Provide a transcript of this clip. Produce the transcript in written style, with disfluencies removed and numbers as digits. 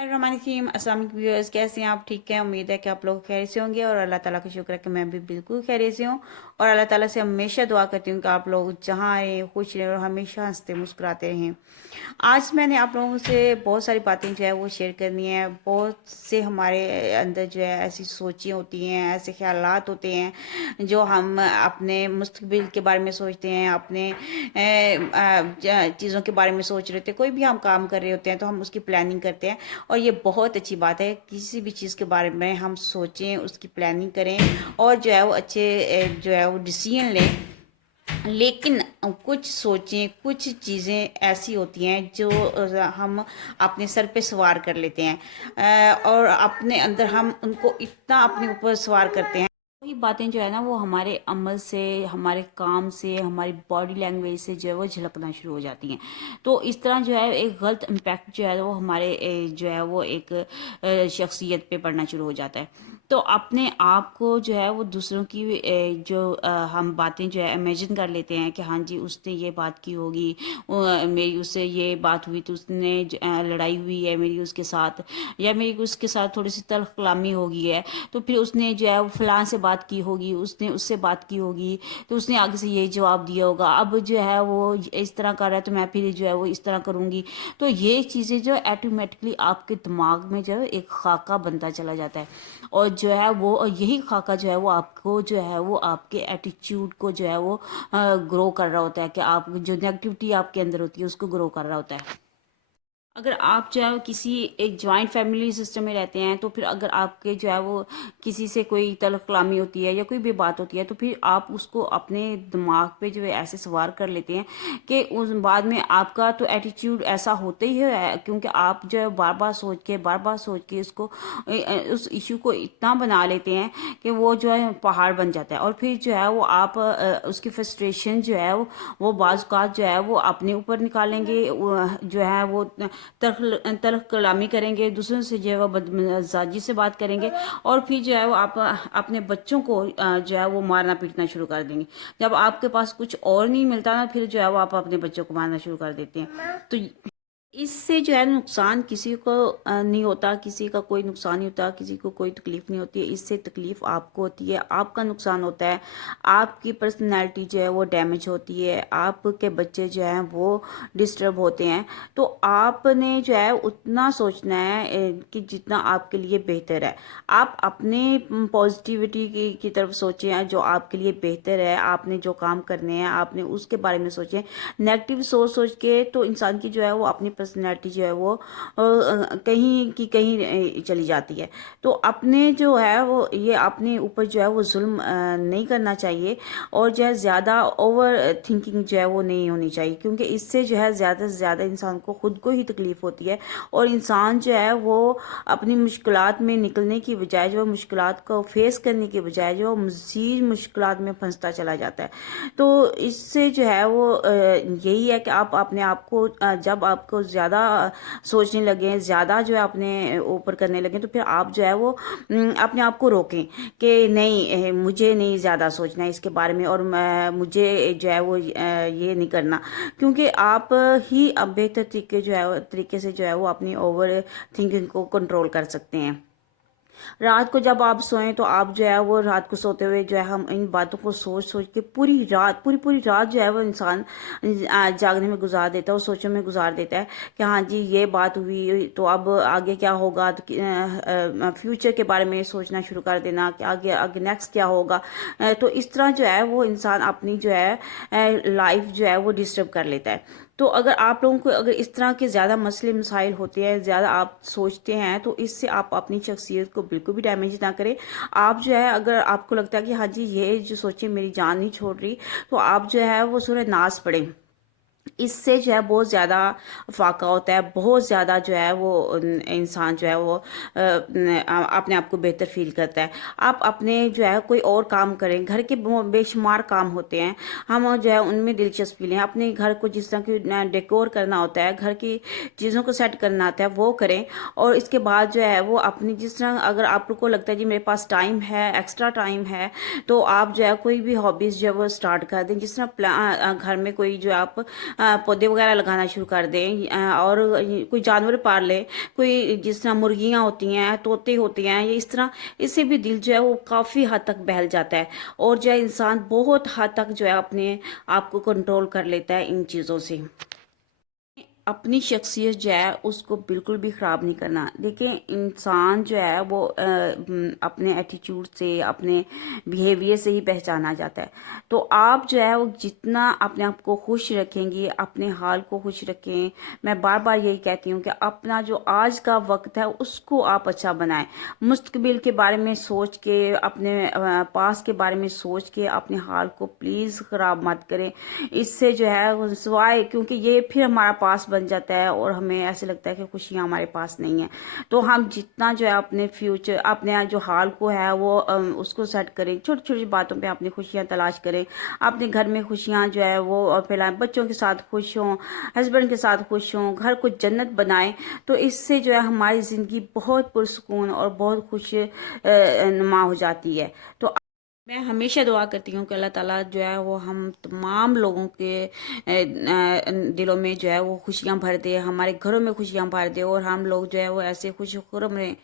रहीम अस्सलाम वालेकुम व्यूअर्स, कैसे हैं आप? ठीक है, उम्मीद है कि आप लोग खैरियत से होंगे और अल्लाह ताला का शुक्र है कि मैं भी बिल्कुल खैरियत से हूँ। और अल्लाह ताला से हमेशा दुआ करती हूँ कि आप लोग जहाँ रहें खुश रहें और हमेशा हंसते मुस्कुराते रहें। आज मैंने आप लोगों से बहुत सारी बातें जो है वो शेयर करनी है। बहुत से हमारे अंदर जो है ऐसी सोचें होती हैं, ऐसे ख्यालात होते हैं जो हम अपने मुस्तकबिल के बारे में सोचते हैं, अपने चीज़ों के बारे में सोच रहे थे। कोई भी हम काम कर रहे होते हैं तो हम उसकी प्लानिंग करते हैं और ये बहुत अच्छी बात है। किसी भी चीज़ के बारे में हम सोचें, उसकी प्लानिंग करें और जो है वो अच्छे जो है वो डिसीजन लें। लेकिन कुछ सोचें, कुछ चीज़ें ऐसी होती हैं जो हम अपने सर पे सवार कर लेते हैं और अपने अंदर हम उनको इतना अपने ऊपर सवार करते हैं। वही बातें जो है ना वो हमारे अमल से, हमारे काम से, हमारी बॉडी लैंग्वेज से जो है वो झलकना शुरू हो जाती हैं। तो इस तरह जो है एक गलत इम्पैक्ट जो है वो हमारे जो है वो एक शख्सियत पे पड़ना शुरू हो जाता है। तो अपने आप को जो है वो दूसरों की जो हम बातें जो है इमेजिन कर लेते हैं कि हाँ जी उसने ये बात की होगी, मेरी उससे ये बात हुई तो उसने लड़ाई हुई है मेरी उसके साथ, या मेरी उसके साथ थोड़ी सी तल्ख कलामी हो गई है तो फिर उसने जो है वो फलां से बात की होगी, उसने उससे बात की होगी तो उसने आगे से यही जवाब दिया होगा, अब जो है वो इस तरह कर रहा है तो मैं फिर जो है वो इस तरह करूँगी। तो ये चीज़ें जो ऑटोमेटिकली आपके दिमाग में जो है एक खाका बनता चला जाता है और जो है वो यही खाका जो है वो आपको जो है वो आपके एटीट्यूड को जो है वो ग्रो कर रहा होता है कि आप जो नेगेटिविटी आपके अंदर होती है उसको ग्रो कर रहा होता है। अगर आप जो है किसी एक जॉइंट फैमिली सिस्टम में रहते हैं तो फिर अगर आपके जो है वो किसी से कोई तलब कलामी होती है या कोई भी बात होती है तो फिर आप उसको अपने दिमाग पे जो है ऐसे सवार कर लेते हैं कि उस बाद में आपका तो एटीट्यूड ऐसा होता ही है, क्योंकि आप जो है बार बार सोच के उसको उस इशू को इतना बना लेते हैं कि वो जो है पहाड़ बन जाता है और फिर जो है वो आप उसकी फ्रस्ट्रेशन जो है वो बाज़ औक़ात जो है वो अपने ऊपर निकालेंगे, जो है वो तल्ख कलामी करेंगे, दूसरों से जो है वो बदमिजाजी से बात करेंगे और फिर जो है वो आप अपने बच्चों को जो है वो मारना पीटना शुरू कर देंगे। जब आपके पास कुछ और नहीं मिलता ना फिर जो है वो आप अपने बच्चों को मारना शुरू कर देते हैं। तो इससे जो है नुकसान किसी को नहीं होता, किसी का कोई नुकसान नहीं होता, किसी को कोई तकलीफ नहीं होती है। इससे तकलीफ आपको होती है, आपका नुकसान होता है, आपकी पर्सनैलिटी जो है वो डैमेज होती है, आपके बच्चे जो हैं वो डिस्टर्ब होते हैं। तो आपने जो है उतना सोचना है कि जितना आपके लिए बेहतर है। आप अपने पॉजिटिविटी की तरफ सोचें, जो आपके लिए बेहतर है, आपने जो काम करने हैं आपने उसके बारे में सोचें। नेगेटिव सोच सोच के तो इंसान की जो है वो अपनी पर्सनैलिटी जो है वो कहीं की कहीं चली जाती है। तो अपने जो है वो ये अपने ऊपर जो है वो जुल्म नहीं करना चाहिए और जो है ज़्यादा ओवर थिंकिंग जो है वो नहीं होनी चाहिए, क्योंकि इससे जो है ज़्यादा से ज़्यादा इंसान को खुद को ही तकलीफ़ होती है और इंसान जो है वो अपनी मुश्किलात में निकलने की बजाय, जो मुश्किलात को फेस करने के बजाय जो मज़ीद मुश्किलात में फंसता चला जाता है। तो इससे जो है वो यही है कि आप अपने आप को जब आपको ज़्यादा सोचने लगे, ज़्यादा जो है अपने ऊपर करने लगे तो फिर आप जो है वो अपने आप को रोकें कि नहीं, मुझे नहीं ज़्यादा सोचना है इसके बारे में और मुझे जो है वो ये नहीं करना, क्योंकि आप ही अब बेहतर तरीके से जो है वो अपनी ओवर थिंकिंग को कंट्रोल कर सकते हैं। रात को जब आप सोएं तो आप जो है वो रात को सोते हुए जो है हम इन बातों को सोच सोच के पूरी पूरी रात जो है वो इंसान जागने में गुजार देता है और सोचों में गुजार देता है कि हाँ जी ये बात हुई तो अब आगे क्या होगा, तो फ्यूचर के बारे में सोचना शुरू कर देना कि आगे आगे नेक्स्ट क्या होगा। तो इस तरह जो है वो इंसान अपनी जो है लाइफ जो है वो डिस्टर्ब कर लेता है। तो अगर आप लोगों को अगर इस तरह के ज़्यादा मसले मसाइल होते हैं, ज़्यादा आप सोचते हैं, तो इससे आप अपनी शख्सियत को बिल्कुल भी डैमेज ना करें। आप जो है अगर आपको लगता है कि हाँ जी ये जो सोचे मेरी जान नहीं छोड़ रही, तो आप जो है वो सूरह नास पढ़ें। इससे जो है बहुत ज़्यादा फाका होता है, बहुत ज़्यादा जो है वो इंसान जो है वो अपने आप को बेहतर फील करता है। आप अपने जो है कोई और काम करें, घर के बेशुमार काम होते हैं, हम जो है उनमें दिलचस्पी लें। अपने घर को जिस तरह की डेकोर करना होता है, घर की चीज़ों को सेट करना आता है वो करें और इसके बाद जो है वो अपनी जिस तरह अगर आपको लगता है जी मेरे पास टाइम है, एक्स्ट्रा टाइम है, तो आप जो है कोई भी हॉबीज़ जो है वो स्टार्ट कर दें। जिस तरह घर में कोई जो आप पौधे वगैरह लगाना शुरू कर दें, और कोई जानवर पाल ले, कोई जिस तरह मुर्गियाँ होती हैं, तोते होते हैं, ये इस तरह, इससे भी दिल जो है वो काफ़ी हद तक बहल जाता है, और जो है इंसान बहुत हद तक जो है अपने आप को कंट्रोल कर लेता है इन चीज़ों से। अपनी शख्सियत जो है उसको बिल्कुल भी ख़राब नहीं करना। देखिए, इंसान जो है वो अपने एटीट्यूड से, अपने बिहेवियर से ही पहचाना जाता है। तो आप जो है वो जितना अपने आप को खुश रखेंगे, अपने हाल को खुश रखें। मैं बार बार यही कहती हूँ कि अपना जो आज का वक्त है उसको आप अच्छा बनाएं। मुस्तकबिल के बारे में सोच के, अपने पास के बारे में सोच के अपने हाल को प्लीज़ ख़राब मत करें। इससे जो है वो सिवाय, क्योंकि ये फिर हमारा पास बन जाता है और हमें ऐसे लगता है कि खुशियाँ हमारे पास नहीं है। तो हम जितना जो है अपने फ्यूचर, अपने जो हाल को है वो उसको सेट करें, छोटी छोटी बातों पे अपनी खुशियाँ तलाश करें, अपने घर में खुशियाँ जो है वो फैलाएं, बच्चों के साथ खुश हों, हस्बैंड के साथ खुश हों, घर को जन्नत बनाएं। तो इससे जो है हमारी ज़िंदगी बहुत पुरसुकून और बहुत खुश नुमा हो जाती है। तो मैं हमेशा दुआ करती हूँ कि अल्लाह ताला जो है वो हम तमाम लोगों के दिलों में जो है वो खुशियाँ भर दे, हमारे घरों में खुशियाँ भर दे, और हम लोग जो है वो ऐसे खुश खुर्म रहें